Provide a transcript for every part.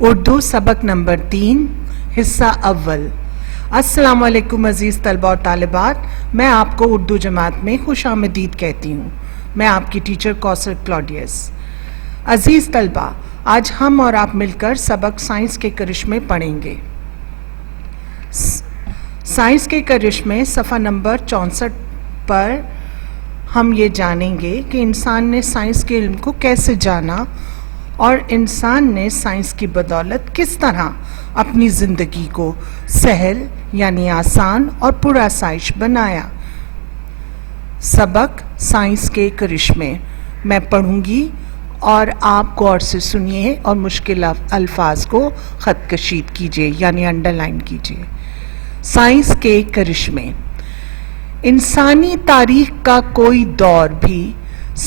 اردو سبق نمبر 3 حصہ اول۔ السلام علیکم عزیز طلبہ اور طالبات، میں آپ کو اردو جماعت میں خوش آمدید کہتی ہوں۔ میں آپ کی ٹیچر کوثر کلاڈیس۔ عزیز طلبہ، آج ہم اور آپ مل کر سبق سائنس کے کرشمے پڑھیں گے۔ سائنس کے کرشمے صفحہ نمبر 64 پر ہم یہ جانیں گے کہ انسان نے سائنس کے علم کو کیسے جانا اور انسان نے سائنس کی بدولت کس طرح اپنی زندگی کو سہل یعنی آسان اور پرآسائش بنایا۔ سبق سائنس کے کرشمے میں پڑھوں گی اور آپ غور سے سنیے اور مشکل الفاظ کو خط کشید کیجیے یعنی انڈر لائن کیجیے۔ سائنس کے کرشمے۔ انسانی تاریخ کا کوئی دور بھی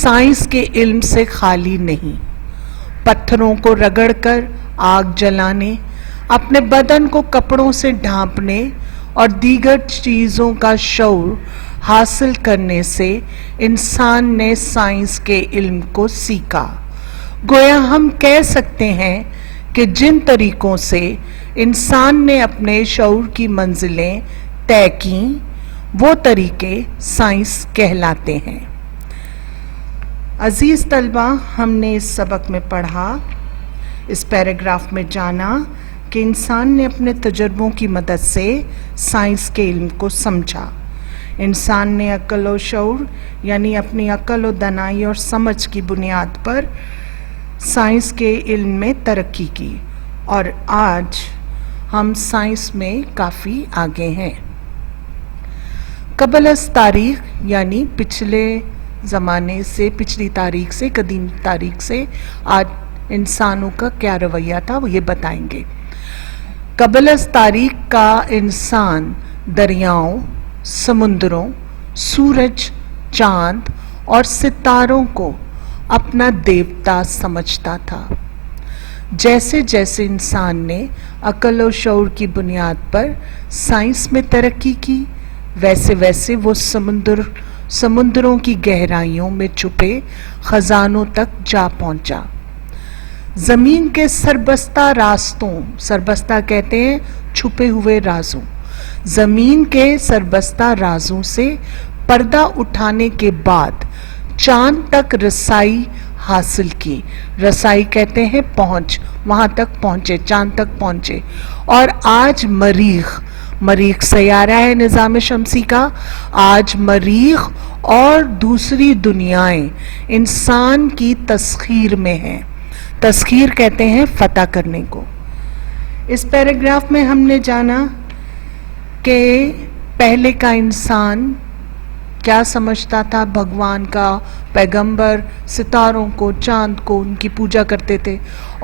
سائنس کے علم سے خالی نہیں۔ پتھروں کو رگڑ کر آگ جلانے، اپنے بدن کو کپڑوں سے ڈھانپنے اور دیگر چیزوں کا شعور حاصل کرنے سے انسان نے سائنس کے علم کو سیکھا۔ گویا ہم کہہ سکتے ہیں کہ جن طریقوں سے انسان نے اپنے شعور کی منزلیں طے کیں وہ طریقے سائنس کہلاتے ہیں۔ عزیز طلبہ، ہم نے اس سبق میں پڑھا، اس پیراگراف میں جانا کہ انسان نے اپنے تجربوں کی مدد سے سائنس کے علم کو سمجھا۔ انسان نے عقل و شعور یعنی اپنی عقل و دانائی اور سمجھ کی بنیاد پر سائنس کے علم میں ترقی کی اور آج ہم سائنس میں کافی آگے ہیں۔ قبل از تاریخ یعنی پچھلے زمانے سے، پچھلی تاریخ سے، قدیم تاریخ سے آج انسانوں کا کیا رویہ تھا وہ یہ بتائیں گے۔ قبل از تاریخ کا انسان دریاؤں، سمندروں، سورج، چاند اور ستاروں کو اپنا دیوتا سمجھتا تھا۔ جیسے جیسے انسان نے عقل و شعور کی بنیاد پر سائنس میں ترقی کی، ویسے ویسے وہ سمندروں کی گہرائیوں میں چھپے خزانوں تک جا پہنچا۔ زمین کے سربستہ راستوں، سربستہ کہتے ہیں چھپے ہوئے رازوں، زمین کے سربستہ رازوں سے پردہ اٹھانے کے بعد چاند تک رسائی حاصل کی۔ رسائی کہتے ہیں پہنچ، وہاں تک پہنچے، چاند تک پہنچے۔ اور آج مریخ سیارہ ہے نظام شمسی کا، آج مریخ اور دوسری دنیائیں انسان کی تسخیر میں ہیں۔ تسخیر کہتے ہیں فتح کرنے کو۔ اس پیراگراف میں ہم نے جانا کہ پہلے کا انسان کیا سمجھتا تھا، بھگوان کا، پیغمبر، ستاروں کو، چاند کو، ان کی پوجا کرتے تھے،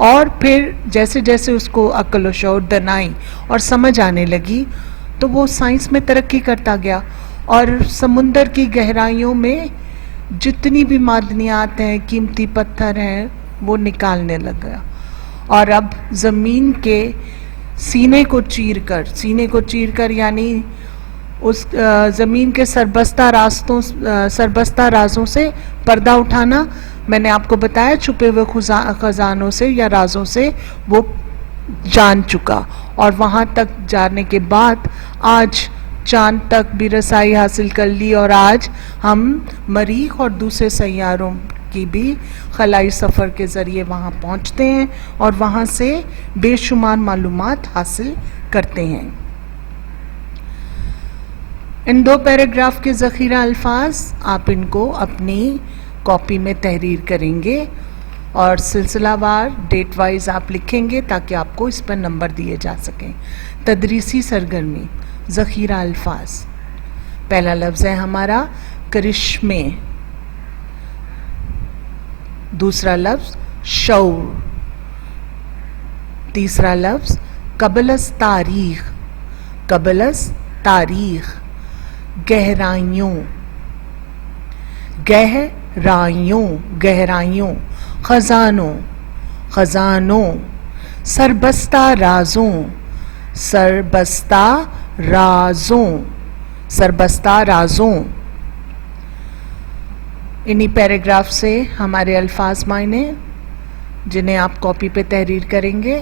اور پھر جیسے جیسے اس کو عقل و شعور، دانائی اور سمجھ آنے لگی تو وہ سائنس میں ترقی کرتا گیا اور سمندر کی گہرائیوں میں جتنی بھی معدنیات ہیں، قیمتی پتھر ہیں، وہ نکالنے لگا اور اب زمین کے سینے کو چیر کر یعنی اس زمین کے سربستہ رازوں سے پردہ اٹھانا، میں نے آپ کو بتایا چھپے ہوئے خزانوں سے یا رازوں سے وہ جان چکا، اور وہاں تک جانے کے بعد آج چاند تک بھی رسائی حاصل کر لی اور آج ہم مریخ اور دوسرے سیاروں کی بھی خلائی سفر کے ذریعے وہاں پہنچتے ہیں اور وہاں سے بے شمار معلومات حاصل کرتے ہیں۔ ان دو پیراگراف کے ذخیرہ الفاظ آپ ان کو اپنی کاپی میں تحریر کریں گے اور سلسلہ وار ڈیٹ وائز آپ لکھیں گے تاکہ آپ کو اس پر نمبر دیے جا سکیں۔ تدریسی سرگرمی، ذخیرہ الفاظ۔ پہلا لفظ ہے ہمارا کرشمے، دوسرا لفظ شعور، تیسرا لفظ قبل از تاریخ، گہرائیوں، خزانوں، سربستہ رازوں۔ انہی پیراگراف سے ہمارے الفاظ معنی جنہیں آپ کاپی پہ تحریر کریں گے۔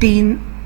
3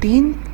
3।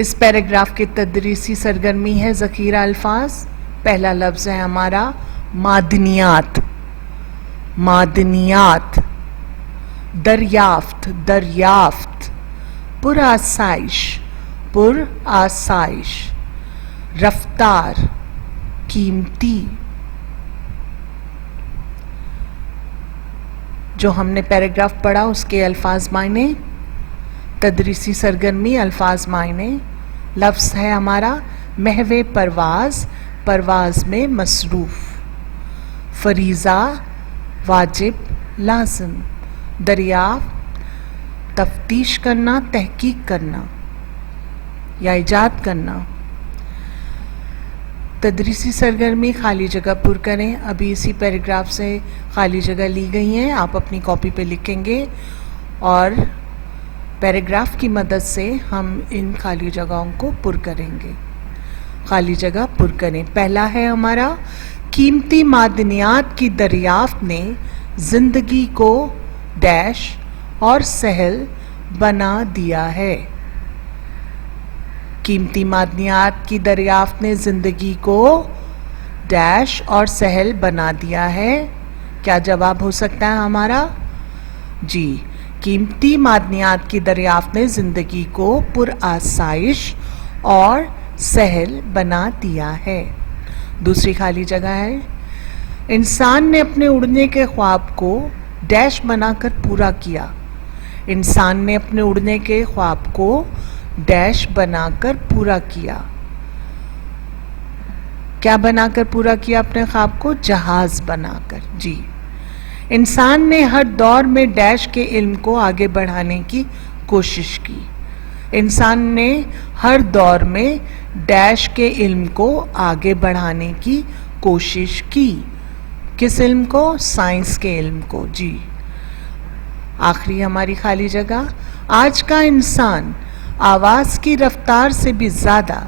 اس پیراگراف کی تدریسی سرگرمی ہے ذخیرہ الفاظ. پہلا لفظ ہے ہمارا معدنیات. معدنیات. دریافت. دریافت. پرآسائش. پرآسائش. رفتار. قیمتی. جو ہم نے پیراگراف پڑھا اس کے الفاظ معنی. تدریسی سرگرمی الفاظ معنی. لفظ ہے ہمارا محو پرواز. پرواز میں مصروف. فریضہ. واجب. لازم. دریافت. تفتیش کرنا، تحقیق کرنا یا ایجاد کرنا. تدریسی سرگرمی خالی جگہ پر کریں. ابھی اسی پیراگراف سے خالی جگہ لی گئی ہیں، آپ اپنی کاپی پہ لکھیں گے اور پیراگراف کی مدد سے ہم ان خالی جگہوں کو پر کریں گے. خالی جگہ پر کریں. پہلا ہے ہمارا قیمتی معدنیات کی دریافت نے زندگی کو ڈیش اور سہل بنا دیا ہے. قیمتی معدنیات کی دریافت نے زندگی کو ڈیش اور سہل بنا دیا ہے. کیا جواب ہو سکتا ہے ہمارا؟ جی، قیمتی معدنیات کی دریافت نے زندگی کو پرآسائش اور سہل بنا دیا ہے. دوسری خالی جگہ ہے انسان نے اپنے اڑنے کے خواب کو ڈیش بنا کر پورا کیا. انسان نے اپنے اڑنے کے خواب کو ڈیش بنا کر پورا کیا. کیا بنا کر پورا کیا اپنے خواب کو؟ جہاز بنا کر. جی، انسان نے ہر دور میں ڈیش کے علم کو آگے بڑھانے کی کوشش کی. انسان نے ہر دور میں ڈیش کے علم کو آگے بڑھانے کی کوشش کی. کس علم کو؟ سائنس کے علم کو. جی، آخری ہماری خالی جگہ آج کا انسان آواز کی رفتار سے بھی زیادہ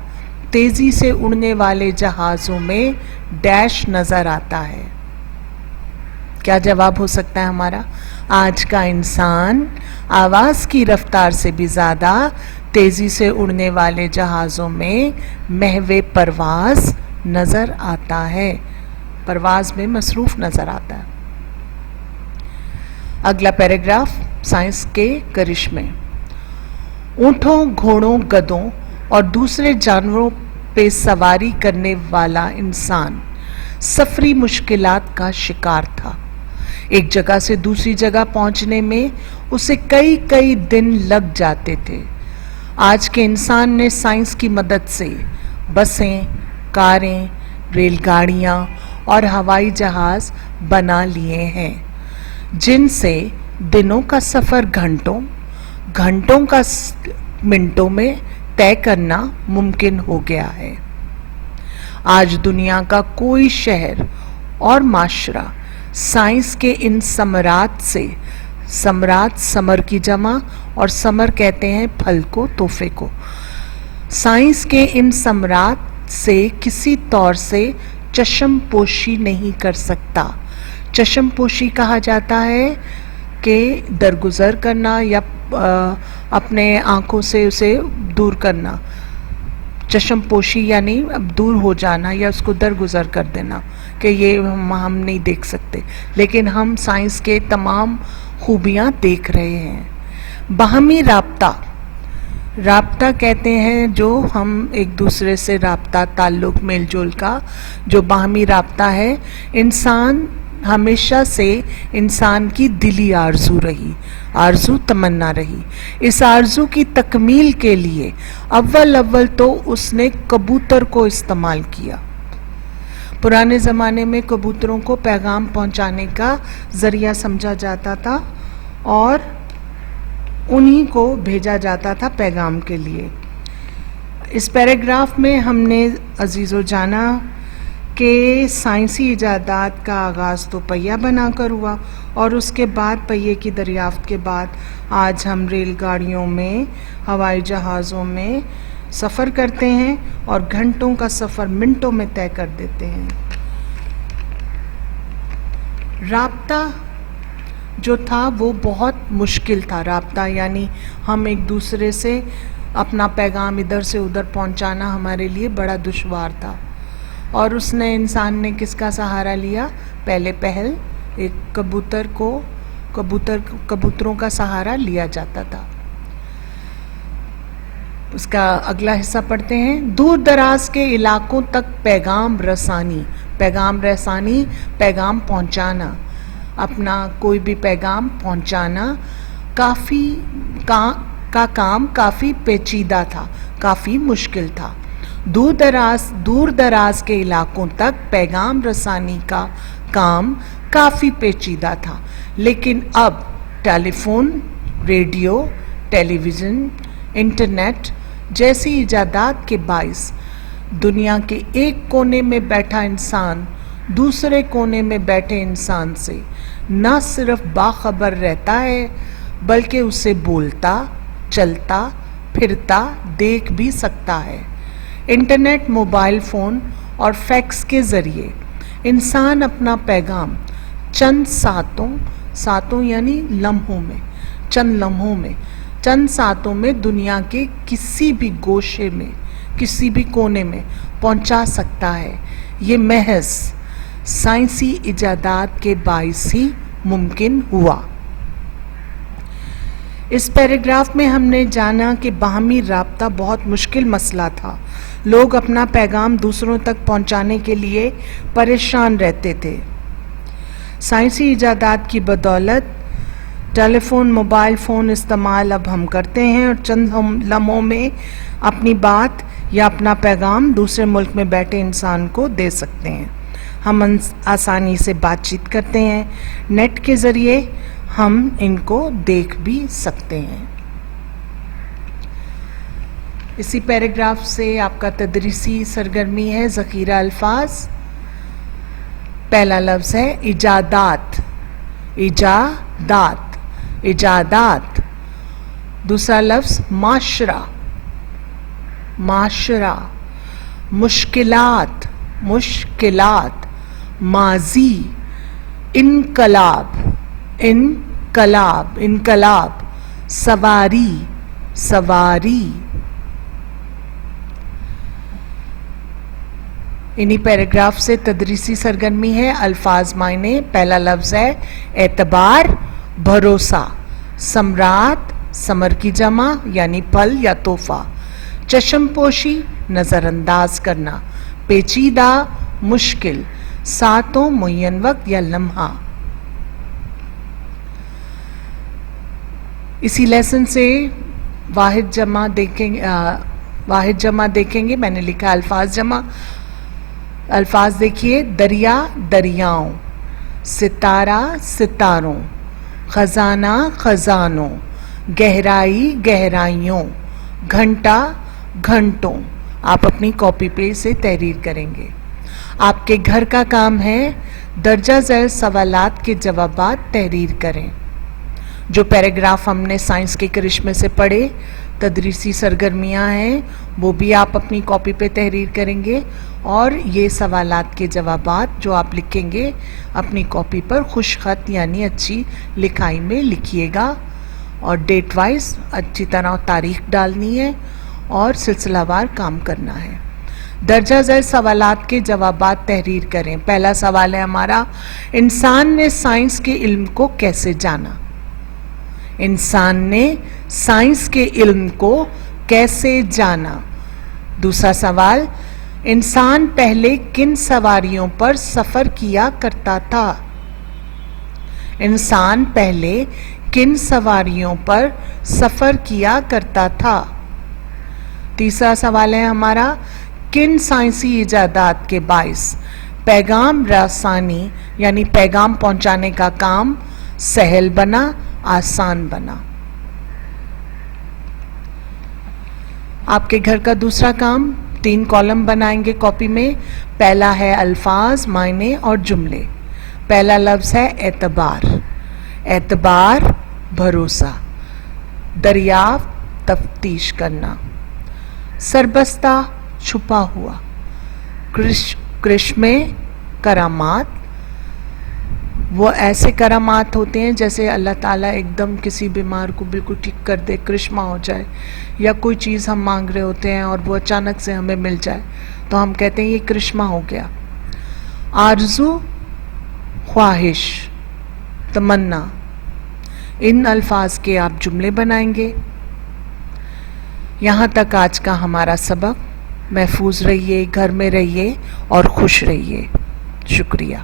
تیزی سے اڑنے والے جہازوں میں ڈیش نظر آتا ہے. کیا جواب ہو سکتا ہے ہمارا؟ آج کا انسان آواز کی رفتار سے بھی زیادہ تیزی سے اڑنے والے جہازوں میں محو پرواز نظر آتا ہے. پرواز میں مصروف نظر آتا ہے. اگلا پیراگراف سائنس کے کرشمے. اونٹوں، گھوڑوں، گدھوں اور دوسرے جانوروں پہ سواری کرنے والا انسان سفری مشکلات کا شکار تھا. ایک جگہ سے دوسری جگہ پہنچنے میں اسے کئی دن لگ جاتے تھے. آج کے انسان نے سائنس کی مدد سے بسیں، کاریں، ریل گاڑیاں اور ہوائی جہاز بنا لیے ہیں جن سے دنوں کا سفر گھنٹوں کا منٹوں میں طے کرنا ممکن ہو گیا ہے. آج دنیا کا کوئی شہر اور معاشرہ سائنس کے ان ثمرات سے، ثمرات ثمر کی جمع اور ثمر کہتے ہیں پھل کو، تحفے کو، سائنس کے ان ثمرات سے کسی طور سے چشم پوشی نہیں کر سکتا. چشم پوشی کہا جاتا ہے کہ درگزر کرنا یا اپنے آنکھوں سے اسے دور کرنا. چشم پوشی یعنی اب دور ہو جانا یا اس کو درگزر کر دینا کہ یہ ہم نہیں دیکھ سکتے، لیکن ہم سائنس کے تمام خوبیاں دیکھ رہے ہیں. باہمی رابطہ. رابطہ کہتے ہیں جو ہم ایک دوسرے سے رابطہ، تعلق، میل جول کا جو باہمی رابطہ ہے. انسان ہمیشہ سے انسان کی دلی آرزو تمنا رہی. اس آرزو کی تکمیل کے لیے اول تو اس نے کبوتر کو استعمال کیا. پرانے زمانے میں کبوتروں کو پیغام پہنچانے کا ذریعہ سمجھا جاتا تھا اور انہی کو بھیجا جاتا تھا پیغام کے لیے. اس پیراگراف میں ہم نے عزیزو جانا کہ سائنسی ایجادات کا آغاز تو پہیہ بنا کر ہوا اور اس کے بعد پہیے کی دریافت کے بعد آج ہم ریل گاڑیوں میں، ہوائی جہازوں میں سفر کرتے ہیں اور گھنٹوں کا سفر منٹوں میں طے کر دیتے ہیں. رابطہ جو تھا وہ بہت مشکل تھا. رابطہ یعنی ہم ایک دوسرے سے اپنا پیغام ادھر سے ادھر پہنچانا ہمارے لیے بڑا دشوار تھا، اور اس نے انسان نے کس کا سہارا لیا؟ پہلے پہل ایک کبوتروں کا سہارا لیا جاتا تھا۔ اس کا اگلا حصہ پڑھتے ہیں۔ دور دراز کے علاقوں تک پیغام رسانی، پیغام پہنچانا، اپنا کوئی بھی پیغام پہنچانا کا کام کافی پیچیدہ تھا، کافی مشکل تھا۔ دور دراز کے علاقوں تک پیغام رسانی کا کام کافی پیچیدہ تھا، لیکن اب ٹیلی فون، ریڈیو، ٹیلی ویژن، انٹرنیٹ جیسی ایجادات کے باعث دنیا کے ایک کونے میں بیٹھا انسان دوسرے کونے میں بیٹھے انسان سے نہ صرف باخبر رہتا ہے بلکہ اسے بولتا، چلتا، پھرتا دیکھ بھی سکتا ہے۔ انٹرنیٹ، موبائل فون اور فیکس کے ذریعے انسان اپنا پیغام چند ساتوں یعنی چند ساتوں میں دنیا کے کسی بھی گوشے میں، کسی بھی کونے میں پہنچا سکتا ہے۔ یہ محض سائنسی ایجادات کے باعث ہی ممکن ہوا۔ اس پیراگراف میں ہم نے جانا کہ باہمی رابطہ بہت مشکل مسئلہ تھا۔ لوگ اپنا پیغام دوسروں تک پہنچانے کے لیے پریشان رہتے تھے۔ سائنسی ایجادات کی بدولت ٹیلی فون، موبائل فون استعمال اب ہم کرتے ہیں اور چند لمحوں میں اپنی بات یا اپنا پیغام دوسرے ملک میں بیٹھے انسان کو دے سکتے ہیں۔ ہم آسانی سے بات چیت کرتے ہیں، نیٹ کے ذریعے ہم ان کو دیکھ بھی سکتے ہیں۔ اسی پیراگراف سے آپ کا تدریسی سرگرمی ہے ذخیرہ الفاظ۔ پہلا لفظ ہے ایجادات، ایجادات۔ دوسرا لفظ معاشرہ، مشکلات، ماضی، انقلاب، سواری۔ انہی پیراگراف سے تدریسی سرگرمی ہے الفاظ معنی۔ پہلا لفظ ہے اعتبار، بھروسہ، ثمرات، ثمر کی جمع یعنی پھل یا تحفہ، چشم پوشی، نظر انداز کرنا، پیچیدہ، مشکل، ساتوں، معین وقت یا لمحہ۔ اسی لیسن سے واحد جمع دیکھیں گے۔ میں نے لکھا الفاظ جمع۔ الفاظ دیکھیے، دریا، دریاؤں، ستارہ، ستاروں، خزانہ، خزانوں، گہرائی، گہرائیوں، گھنٹہ، گھنٹوں۔ آپ اپنی کاپی پہ اسے تحریر کریں گے۔ آپ کے گھر کا کام ہے درجہ ذیل سوالات کے جوابات تحریر کریں۔ جو پیراگراف ہم نے سائنس کے کرشمے سے پڑھے، تدریسی سرگرمیاں ہیں، وہ بھی آپ اپنی کاپی پہ تحریر کریں گے، اور یہ سوالات کے جوابات جو آپ لکھیں گے اپنی کاپی پر خوش خط یعنی اچھی لکھائی میں لکھیے گا، اور ڈیٹ وائز اچھی طرح تاریخ ڈالنی ہے اور سلسلہ وار کام کرنا ہے۔ درجہ ذیل سوالات کے جوابات تحریر کریں۔ پہلا سوال ہے ہمارا، انسان نے سائنس کے علم کو کیسے جانا؟ انسان نے سائنس کے علم کو کیسے جانا؟ دوسرا سوال، انسان پہلے کن سواریوں پر سفر کیا کرتا تھا؟ انسان پہلے کن سواریوں پر سفر کیا کرتا تھا؟ تیسرا سوال ہے ہمارا، کن سائنسی ایجادات کے باعث پیغام رسانی یعنی پیغام پہنچانے کا کام سہل بنا، آسان بنا؟ آپ کے گھر کا دوسرا کام، 3 کالم بنائیں گے کاپی میں۔ پہلا ہے الفاظ، معنی اور جملے۔ پہلا لفظ ہے اعتبار، اعتبار، بھروسہ، دریافت، تفتیش کرنا، سربستہ، چھپا ہوا، کرشمے، کرامات، وہ ایسے کرامات ہوتے ہیں جیسے اللہ تعالیٰ ایک دم کسی بیمار کو بالکل ٹھیک کر دے، کرشمہ ہو جائے، یا کوئی چیز ہم مانگ رہے ہوتے ہیں اور وہ اچانک سے ہمیں مل جائے تو ہم کہتے ہیں یہ کرشمہ ہو گیا۔ آرزو، خواہش، تمنا، ان الفاظ کے آپ جملے بنائیں گے۔ یہاں تک آج کا ہمارا سبق۔ محفوظ رہیے، گھر میں رہیے اور خوش رہیے۔ شکریہ۔